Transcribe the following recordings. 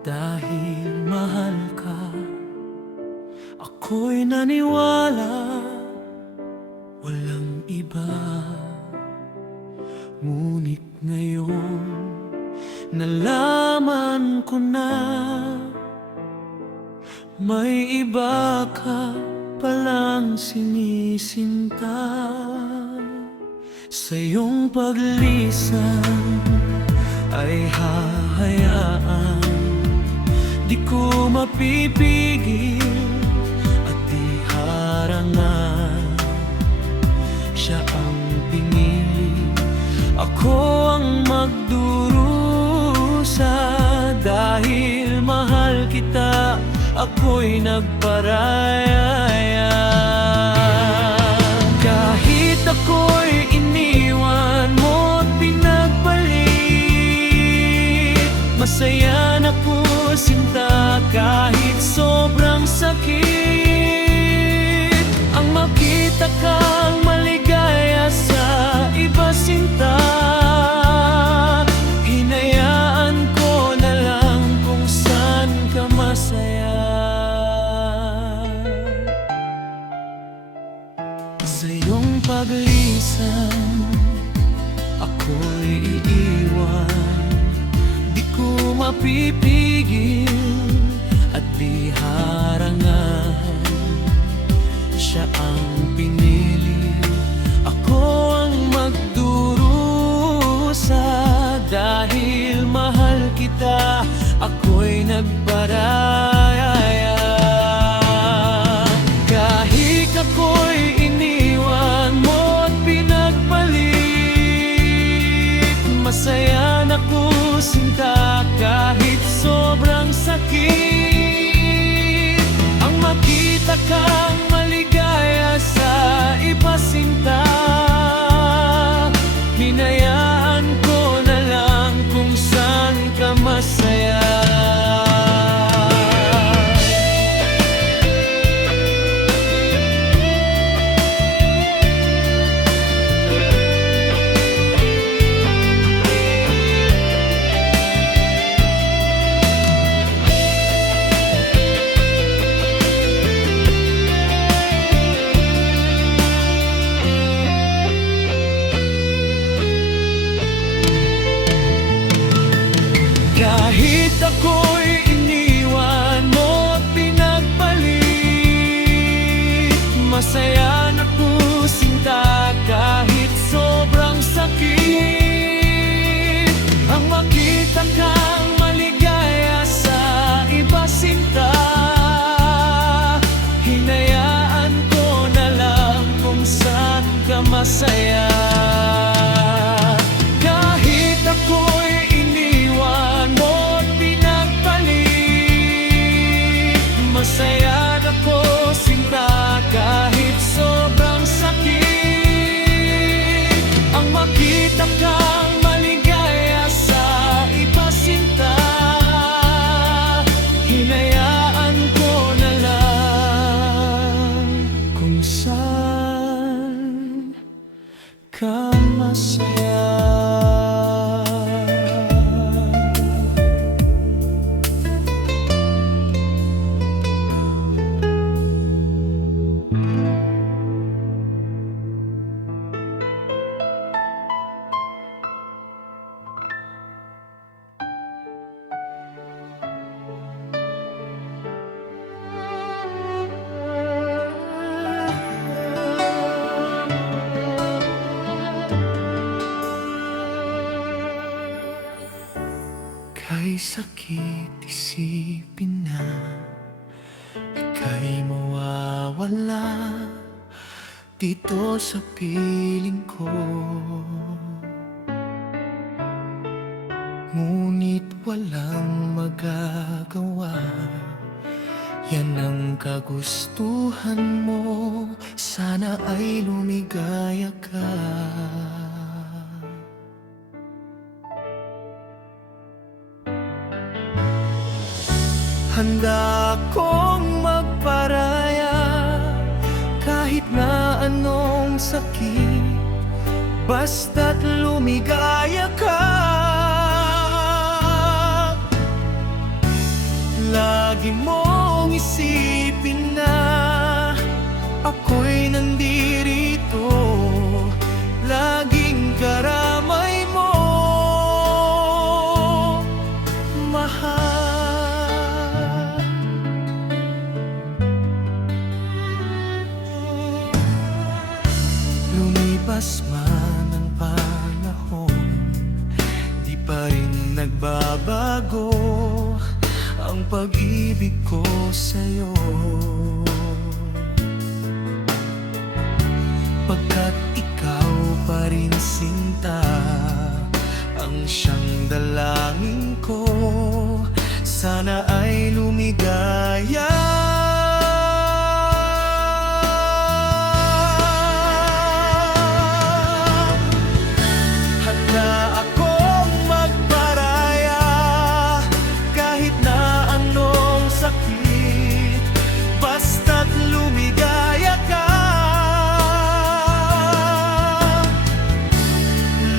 Dahil mahal ka, ako'y naniwala, walang iba. Ngunit ngayon, nalaman ko na may iba ka palang sinisinta. Sa iyong paglisan ay hahayaan, di ko mapipigil at di harangan. Siya ang pinili, ako ang magdurusa. Dahil mahal kita, ako'y nagparaya. Kahit ako'y iniwan mo at pinagpalit, masaya na po sinta kahit sobrang sakit. Ang makita kang maligaya sa iba sinta, hinayaan ko na lang kung saan ka masaya. Sa iyong paglisan, ako'y iiwan, di ko mapipigil at di harangan. Siya ang pinili, ako ang magdurusa. Dahil mahal kita, ako'y nagparaya. Kahit ako'y iniwan mo at pinagpalit, masaya na ko sinta kahit sobrang sakit. Ang makita kang maligaya sa iba sinta, hinayaan ko na lang kung saan ka masaya. Kahit ako'y iniwan mo at pinagpalit, masaya na po sinta kahit sobrang sakit. Ang makita kang maligaya sa iba sinta, hinayaan ko na lang kung saan ka masaya. Kahit ako'y iniwan mo at pinagpalit, masaya na po sinta kahit sobrang sakit. Ang makita kang maligaya sa iba sinta, hinayaan ko na lang kung saan ka masaya. Kay sakit isipin na ika'y mawawala dito sa piling ko. Ngunit walang magagawa, yan ang kagustuhan mo, sana ay lumigaya ka. Handa kong magparaya kahit na anong sakit, basta't lumigaya ka. Lagi mong isipin na ako'y nandirito, laging karamay mo, mahal. Lumipas man ang panahon, di pa rin nagbabago ang pag-ibig ko sa'yo. Pagkat ikaw pa rin sinta ang siyang dalangin ko, sana ay lumigaya. Handa akong magparaya kahit na anong sakit, basta't lumigaya ka.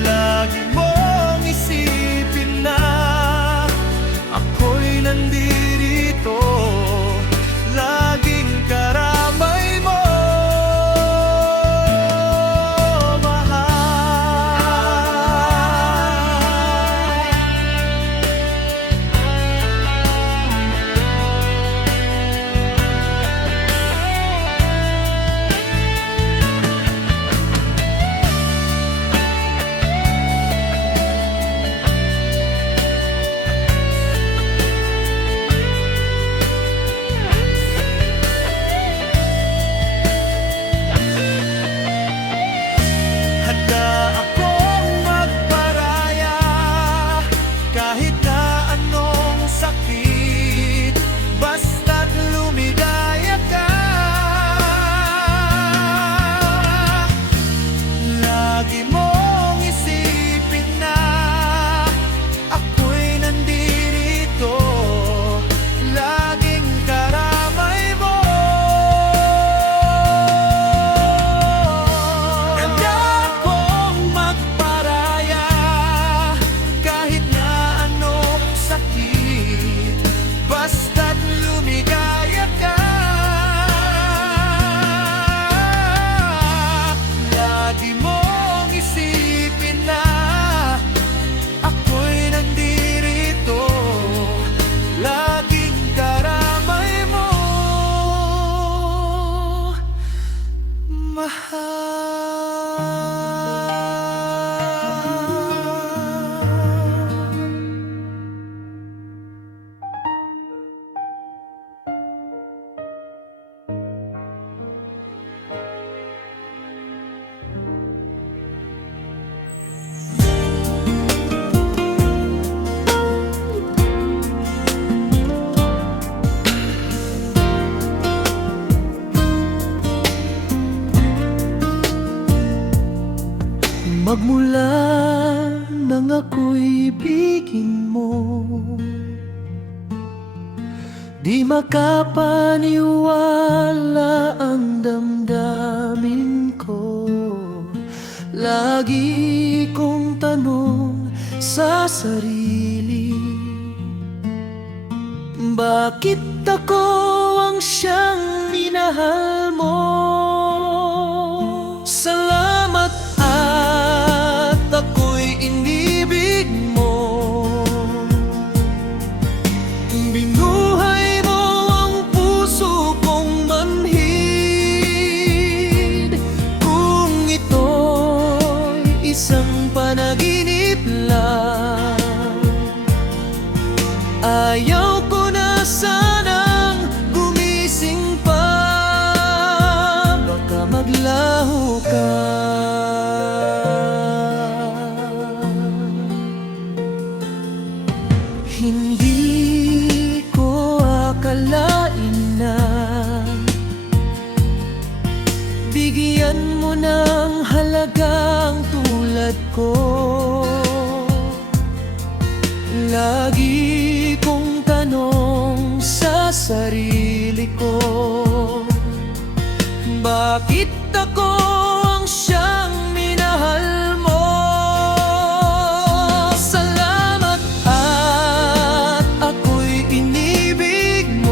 Lagi mong isipin na ako'y nandirito, laging karamay mo, magmula nang ako'y ibigin mo, di makapaniwala ang damdamin ko. Lagi kong tanong sa sarili, bakit ako ang siyang minahal mo? Salamat at ako'y inibig mo. Binuhay mo ang puso kong manhid. Kung ito'y isang panaginip lang, ayaw ko na sanang gumising pa. Baka maglaho ka. Hindi ko akalain na bigyan mo ng halagang tulad ko. Lagi kong tanong sa sarili ko, bakit ako ang siyang minahal mo? Salamat at ako'y inibig mo.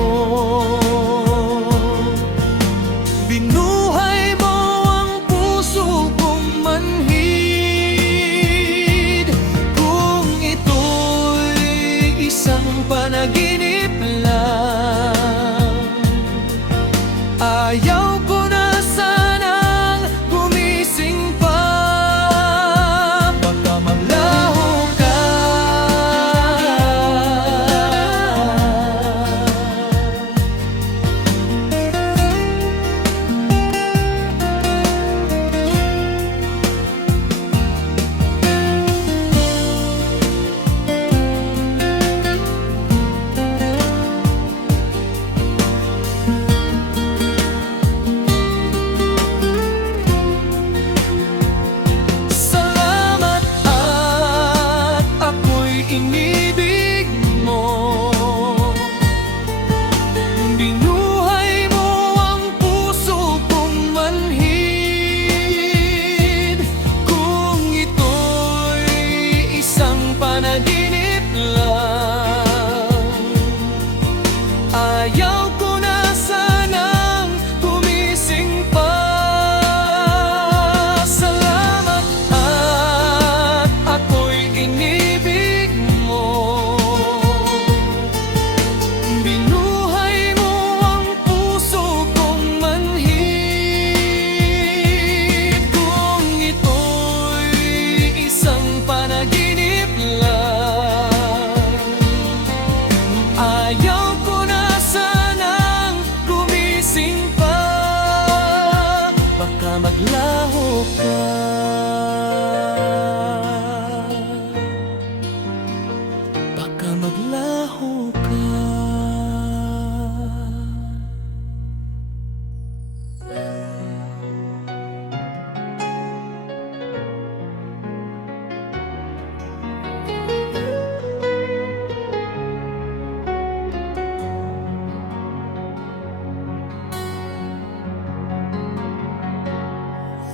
Ayaw ko na sanang gumising pa. Salamat at ako'y inibig mo. Binuhay mo ang puso kong manhid. Kung ito'y isang panaginip lang, ayaw ko na sanang gumising pa. Baka maglaho ka. Baka maglaho ka.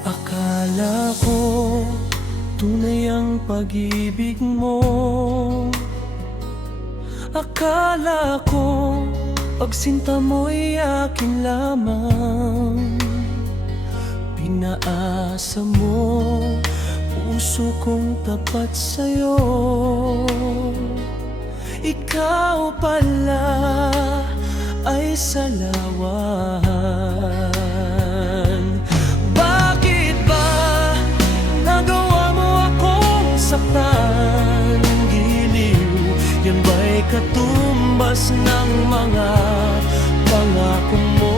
Akala ko tunay ang pag-ibig mo. Akala ko pagsinta mo'y akin lamang. Pinaasa mo puso kong tapat sa'yo. Ikaw pala ay salawan. Bakit ba nagawa mo akong saktan? Giliw, yan ba'y katumbas ng mga pangako mo?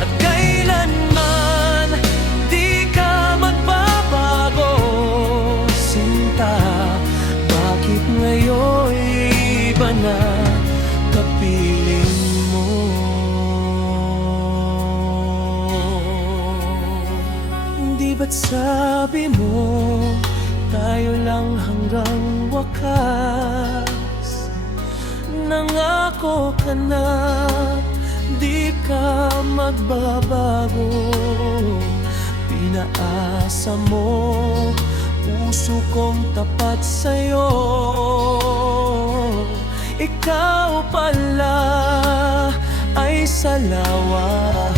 At kailanman di ka magbabago, sinta. Bakit ngayon iba na kapiling mo? Di ba't sabi mo tayo lang hanggang wakas? Nangako ka na di ka magbabago. Pinaasa mo puso kong tapat sa'yo. Ikaw pala ay salawan.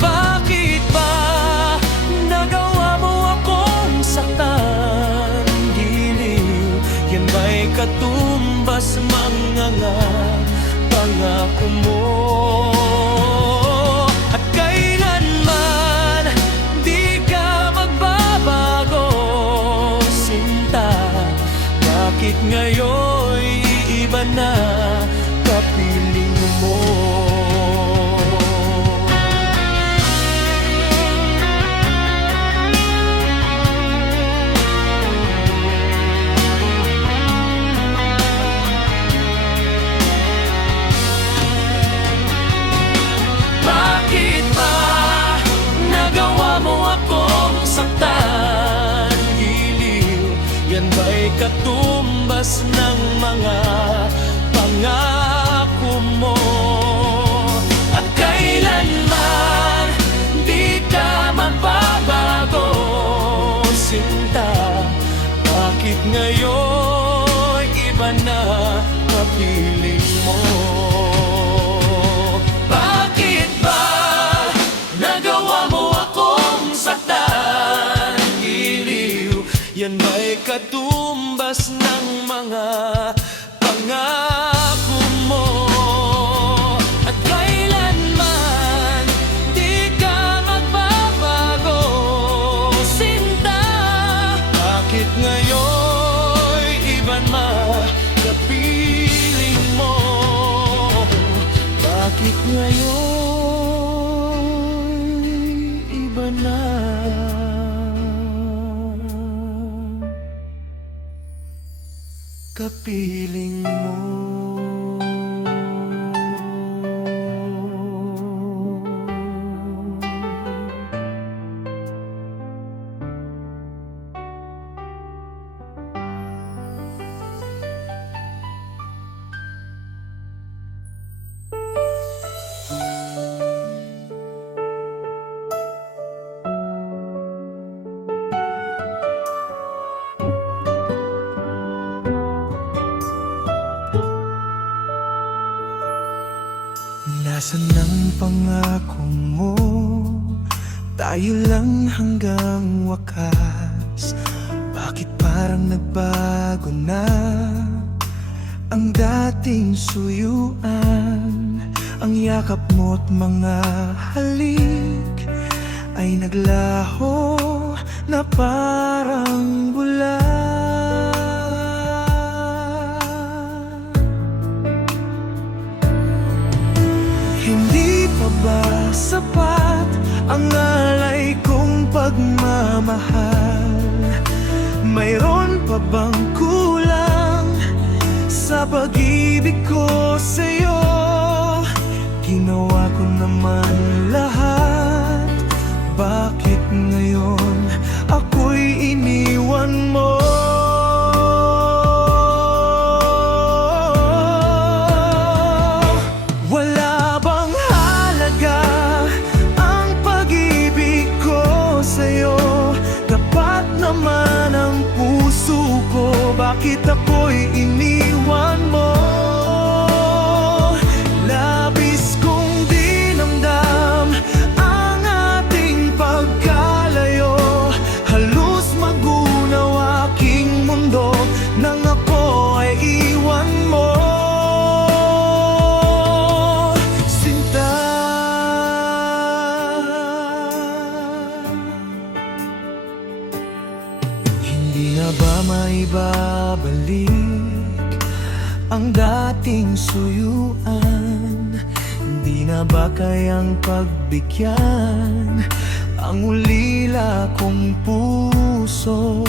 Bakit ba nagawa mo akong saktan? Giliw, yan ba'y katumbas mga pangako mo? At kailanman di ka magbabago, sinta. Bakit ngayon iba na kapiling mo? Bakit ba nagawa mo akong saktan? Giliw, yan ba'y katumbas ng mga pangako mo? At kailanman di ka magbabago, sinta. Bakit ngayon iba na kapiling mo? Bakit ba nagawa mo akong saktan? Giliw, yan ba'y katumbas ng mga pangako mo? At kailanman di ka magbabago, sinta. Bakit ngayon iba na kapiling mo? Bakit ngayon iba na kapiling mo? Nasaan ang pangako mo? Tayo lang hanggang wakas. Bakit parang nagbago na ang dating suyuan? Ang yakap mo't mga halik ay naglaho na parang bula. Hindi pa ba sapat ang alay kong pagmamahal? Mayroon pa bang kulang sa pag-ibig ko sa'yo? Ginawa ko naman lahat, bakit ngayon ako'y iniwan mo? Wala bang halaga ang pag-ibig ko sa'yo? Dapat naman ang puso ko, bakit ako'y iniwan mo? Labis kong dinamdam ang ating pagkalayo. Halos magunaw aking mundo nang ako ay iwan mo. Sinta, hindi na ba maibabalik ang dating suyuan? Hindi na ba kayang pagbigyan ang ulila kong puso?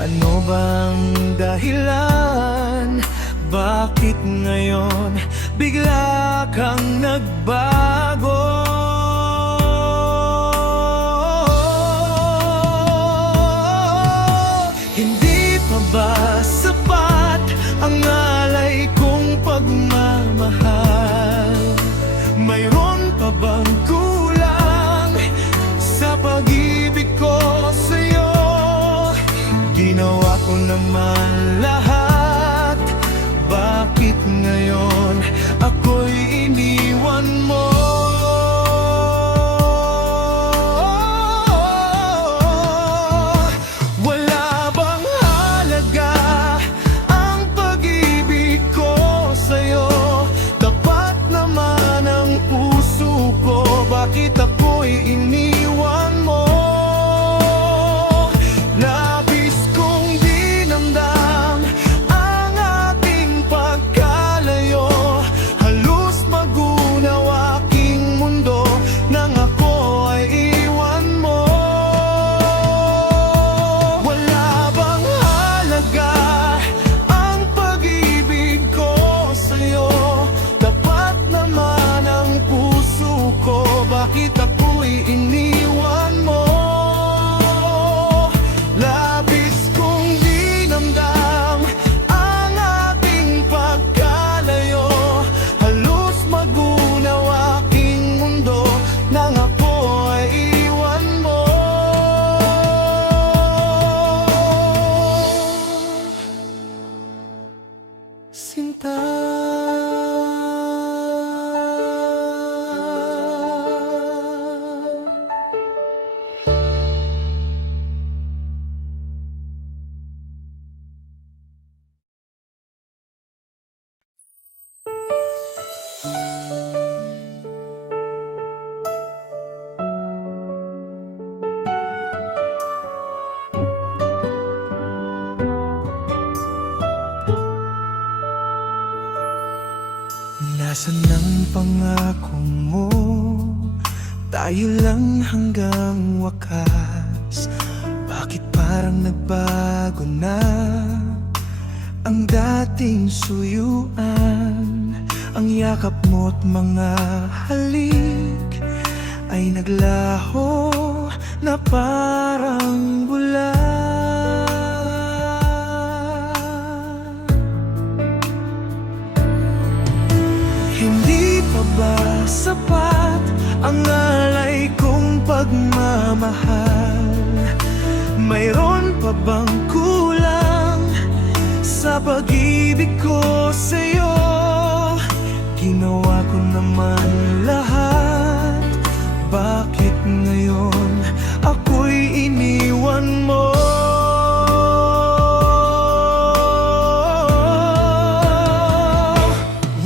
Ano bang dahilan? Bakit ngayon bigla kang nagbago? Hindi pa ba sapat ang alay kong pagmamahal? Mayroon pa bang kulang sa pag-ibig ko sa'yo? Ginawa ko naman lahat, bakit ngayon ako'y iniwan mo? Wala bang halaga ang pag-ibig ko sa'yo? Dapat naman ang puso ko, bakit ako'y iniwan mo? Labis kong dinamdam ang ating pagkalayo. Halos magunaw aking mundo nang ako ay iwan mo. Wala bang halaga ang pag-ibig ko sa'yo? Dapat naman ang puso ko, bakit ako'y iniwan mo? Labis kong dinamdam ang ating pagkalayo. Halos magunaw aking mundo nang ako ay iwan mo. Sinta, nasaan ang pangako mo? Tayo lang hanggang wakas. Bakit parang nagbago na ang dating suyuan? Ang yakap mo't mga halik ay naglaho na parang bula. Hindi pa ba sapat ang alay kong pagmamahal? Mayroon pa bang kulang sa pag-ibig ko sa'yo? Ginawa ko naman lahat, bakit ngayon ako'y iniwan mo?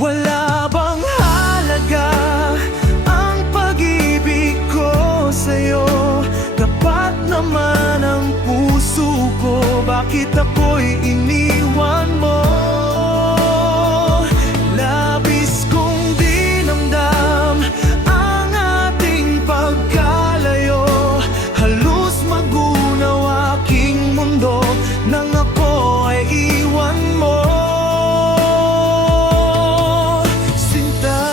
Wala bang halaga ang pag-ibig ko sa'yo? Tapat naman ang puso ko, bakit ako'y iniwan mo? Labis kong dinamdam ang ating pagkalayo, halos magunaw aking mundo nang ako ay iwan mo. Sinta,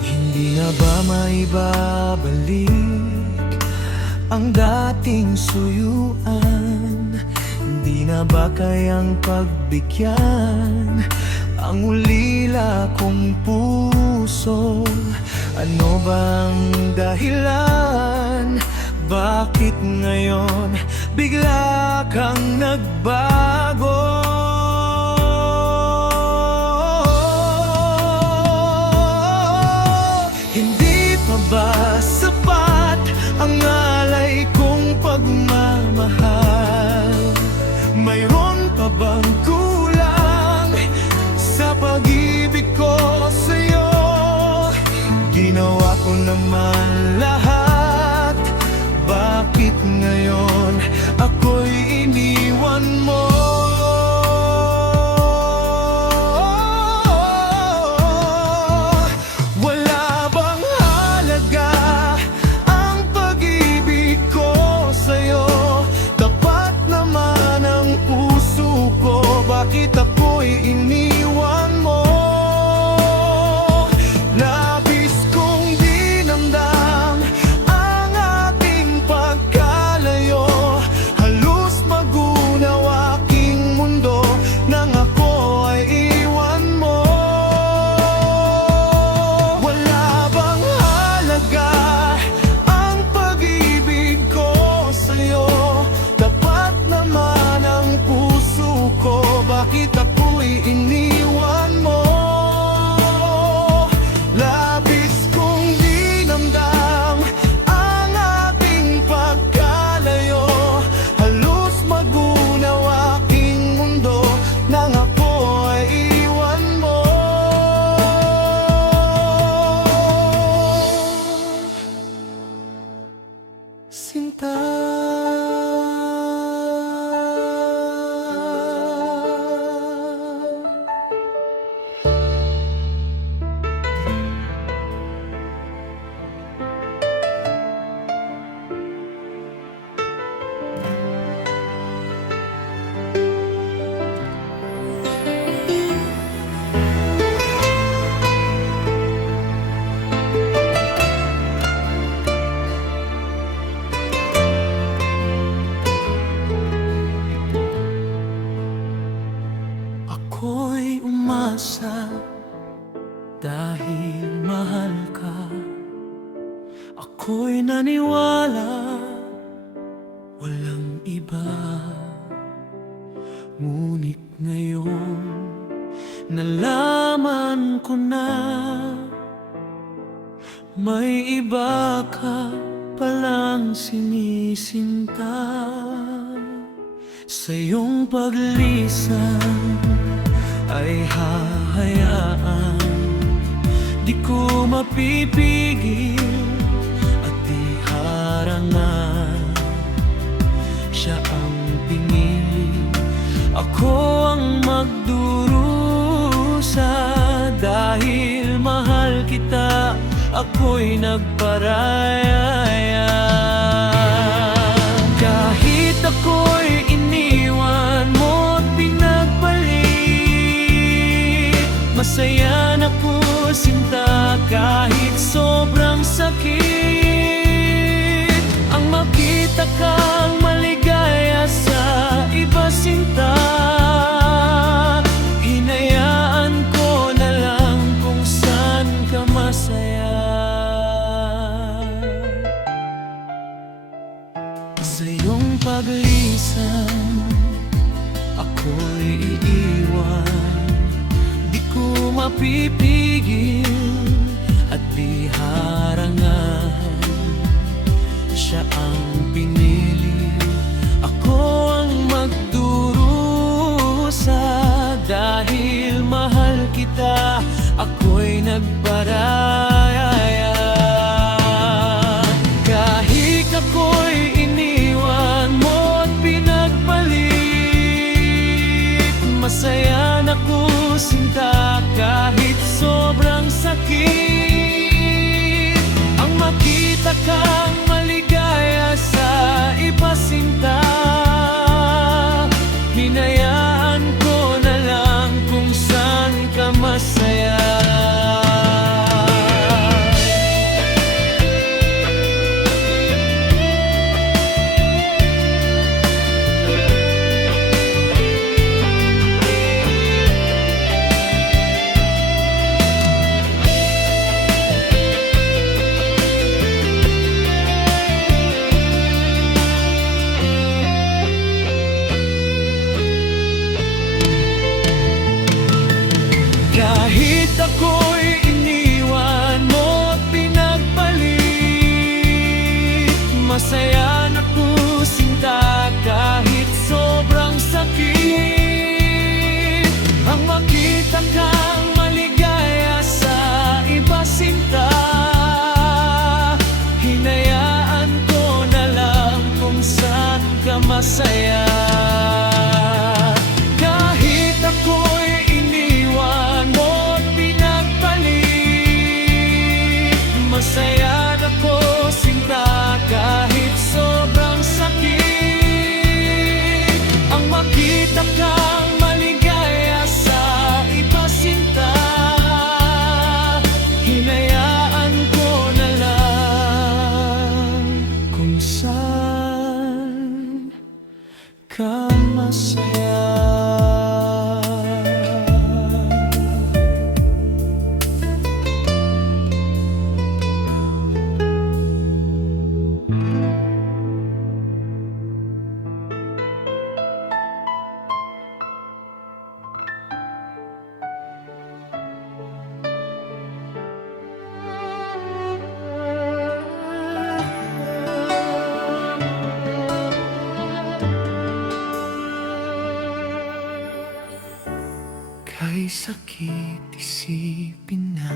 hindi na ba maibabalik ang dating suyuan? Hindi na ba kayang pagbigyan ang ulila kong puso? Ano bang dahilan? Bakit ngayon bigla kang nagbago? Hindi pa ba sapat ang alay kong pagmamahal? Mayroon pa bang kulang sa pag-ibig ko sa'yo? Ginawa ko naman lahat, bakit ngayon ako'y iniwan mo? Wala bang halaga ang pag-ibig ko sa'yo? Tapat naman ang puso ko, bakit ako'y iniwan mo? Labis kong dinamdam ang ating pagkalayo, halos magunaw aking mundo nang ako ay iwan mo. Wala bang halaga ang pag-ibig ko sa'yo? Tapat naman ang puso ko, bakit ako'y iniwan mo? Labis kong dinamdam ang ating pagkalayo, halos magunaw aking mundo nang ako ay iwan mo. Sinta, ako'y umasa dahil mahal ka. Ako'y naniwala walang iba, ngunit ngayon nalaman ko na may iba ka palang sinisinta. Sa iyong paglisan ay hahayaan, di ko mapipigil at di harangan. Siya ang pinili, ako ang magdurusa. Dahil mahal kita, ako'y nagparaya. Kahit ako'y iniwan mo't pinagpalit, masaya na po sinta kahit sobrang sakit. Ang makita kang maligaya sa iba sinta, hinayaan ko na lang kung saan ka masaya. Sa iyong paglisan ako'y iiwan. Di ko mapipigil at di harangan. Siya ang pinili, ako ang magdurusa. Dahil mahal kita, ako'y nagparaya. Kahit ako'y iniwan mo at pinagpalit, masaya na ko sinta kahit sobrang sakit. Ang makita kang maligaya sa iba sinta, hinayaan ko na lang kung saan ka masaya. Kahit ako'y iniwan mo at pinagpalit, masaya na ko sinta kahit sobrang sakit. Ang makita kang maligaya sa iba sinta, hinayaan ko na lang kung saan ka masaya. Kahit ako'y iniwan mo at pinagpalit, masaya na ko sinta kahit sobrang sakit. Ang makita kang maligaya sa iba sinta, hinayaan ko na lang kung saan ka masaya. Kay sakit isipin na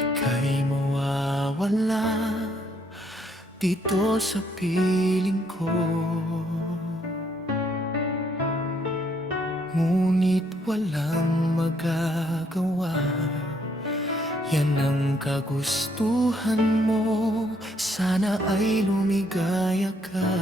ika'y mawawala dito sa piling ko. Ngunit walang magagawa, yan ang kagustuhan mo, sana ay lumigaya ka.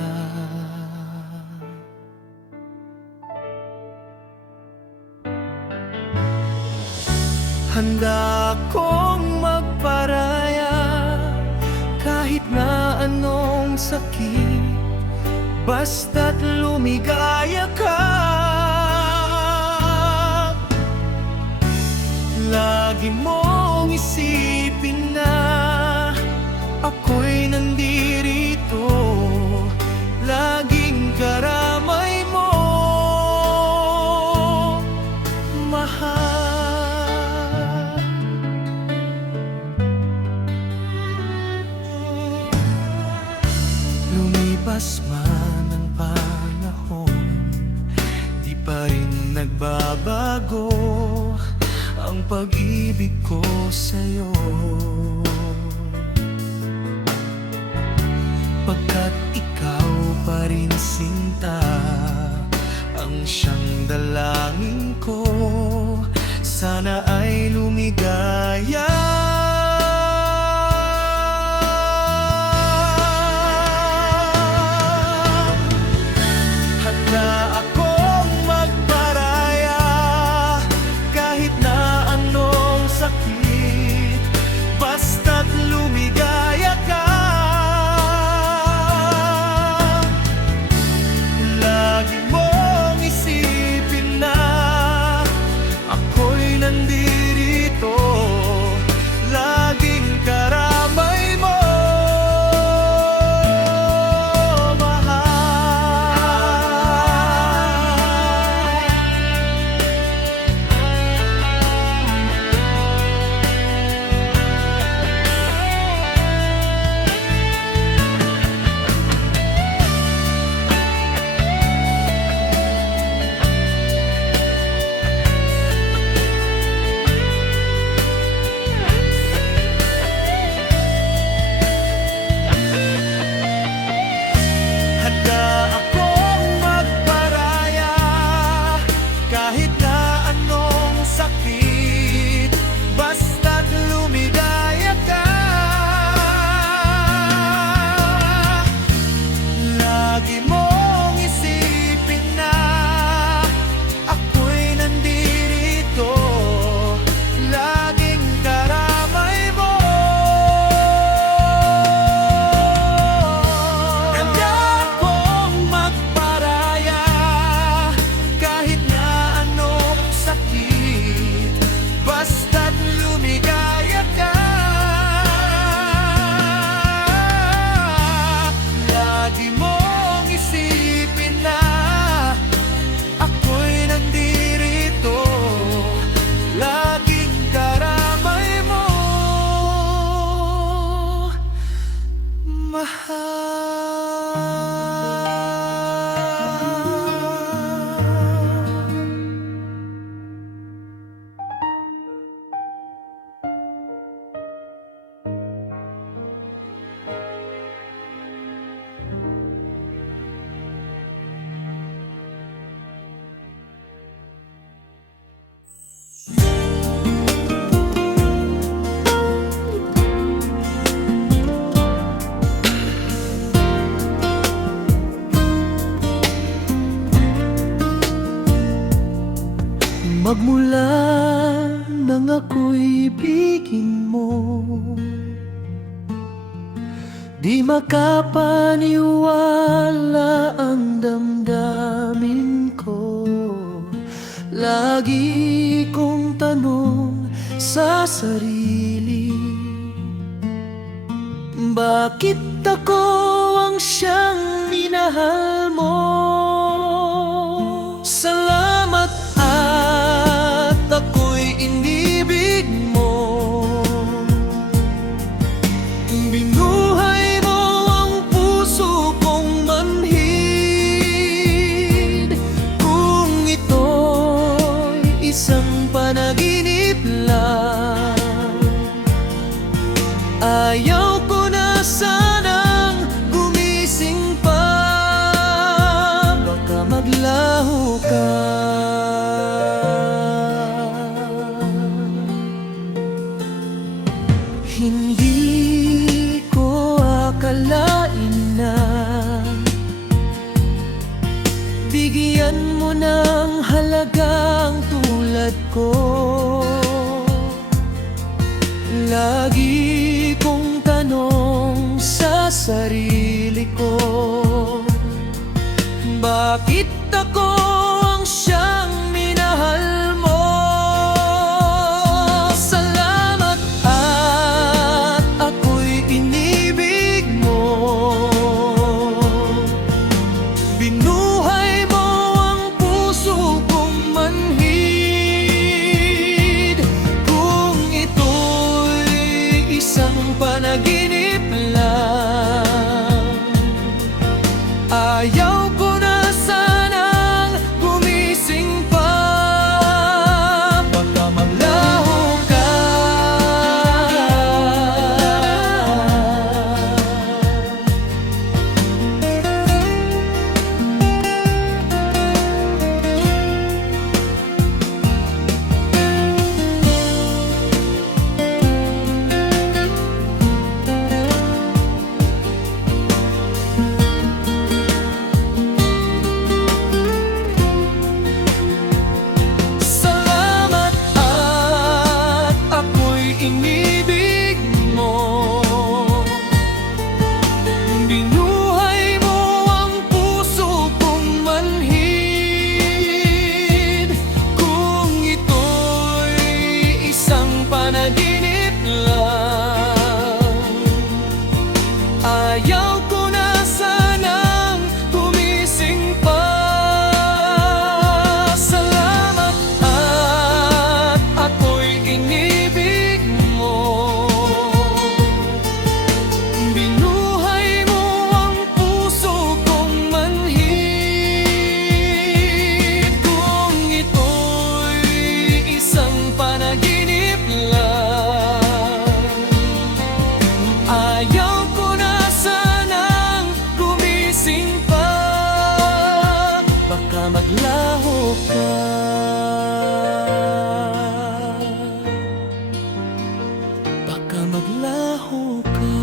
Handa akong magparaya kahit na anong sakit, basta't lumigaya ka. Lagi mong isipin na ako'y nandirito, laging karamay mo, mahal. Lumipas man ang panahon, di pa rin nagbabago ang pag-ibig ko sa'yo. Pagkat ikaw pa rin sinta, ang siyang dalangin ko, sana ay lumigaya. Basta't lumigaya ka. Lagi mong isipin na ako'y nandirito, Magmula nang ako'y ibigin mo, di makapaniwala ang damdamin ko. Lagi kong tanong sa sarili, bakit ako ang siyang minahal mo? Salamat at ako'y inibig mo. Binuhay mo ang puso kong manhid. Kung ito'y isang panaginip lang, ayaw ko na sanang gumising pa. Baka maglaho ka. Hindi ko akalain na bigyan mo ng halagang tulad ko. Lagi kong tanong sa sarili ko, bakit ako ang siyang minahal mo? Salamat at ako'y inibig mo. Binuhay mo ang puso kong manhid. Kung ito'y isang panaginip lang, ayaw ko na sanang gumising pa. Baka maglaho ka. Salamat at ako'y inibig mo. Binuhay mo ang puso kong manhid. Kung ito'y isang panaginip lang, ayaw ko na sanang gumising pa. Salamat at ako'y inibig mo. Binuhay mo ang puso kong manhid. Kung ito'y isang panaginip lang, ayaw ko na sanang gumising pa. Baka maglaho ka. Baka maglaho ka.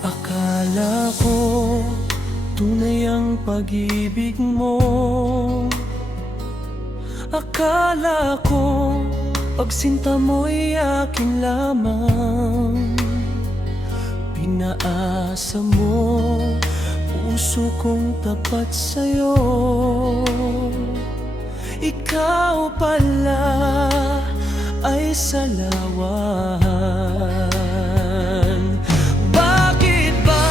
Akala ko tunay ang pag-ibig mo. Akala ko pagsinta mo'y akin lamang. Pinaasa mo puso kong tapat sa'yo. Ikaw pala ay salawan. Bakit ba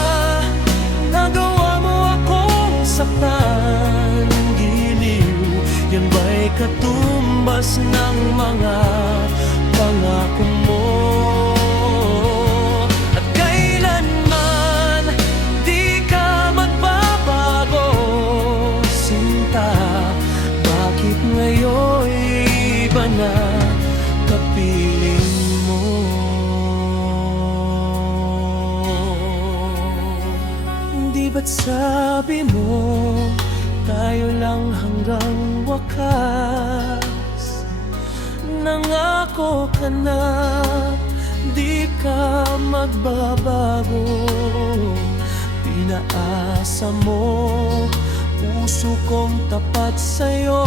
nagawa mo akong saktan? Giliw, yan ba'y katumbas ng mga pangako mo? At kailanman di ka magbabago, sinta. Bakit ngayon iba na kapiling mo? Di ba't sabi mo tayo lang hanggang wakas? Nangako ka na di ka magbabago. Pinaasa mo puso kong tapat sa'yo.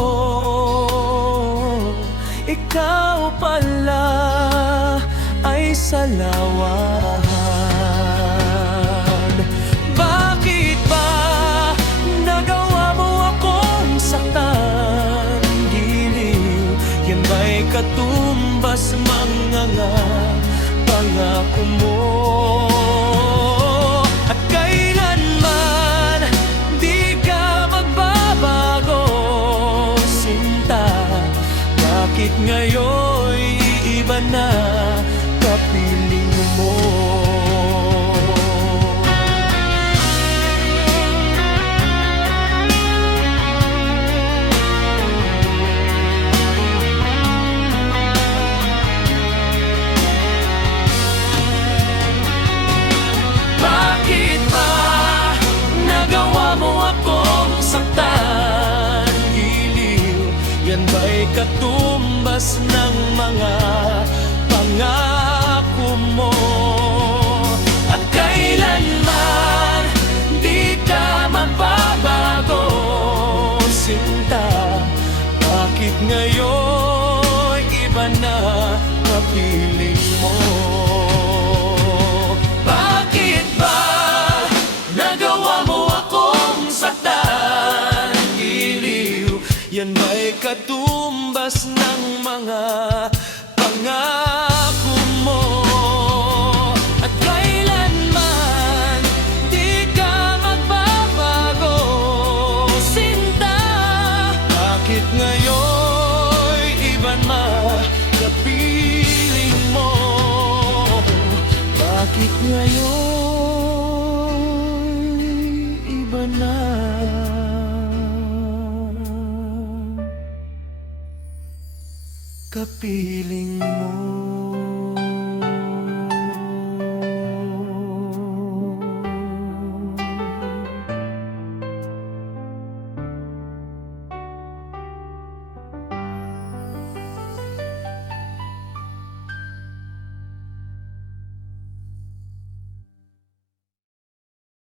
Ikaw pala ay salawan. Bakit ba nagawa mo akong saktan? Giliw, yan ba'y katumbas mga nga pangako mo? At kailanman di ka magbabago, sinta. Bakit ngayon iba na kapiling mo? Bakit ba nagawa mo akong saktan? Giliw, yan ba'y katumbas ng mga pangako mo? At kailanman di ka magbabago, sinta. Bakit ngayon iba na kapiling mo? Bakit ba nagawa mo akong saktan? Giliw, yan ba'y katumbas ng mga pangako mo? At kailanman di ka magbabago, sinta. Bakit ngayon iba na kapiling mo? Bakit ngayon iba na kapiling mo?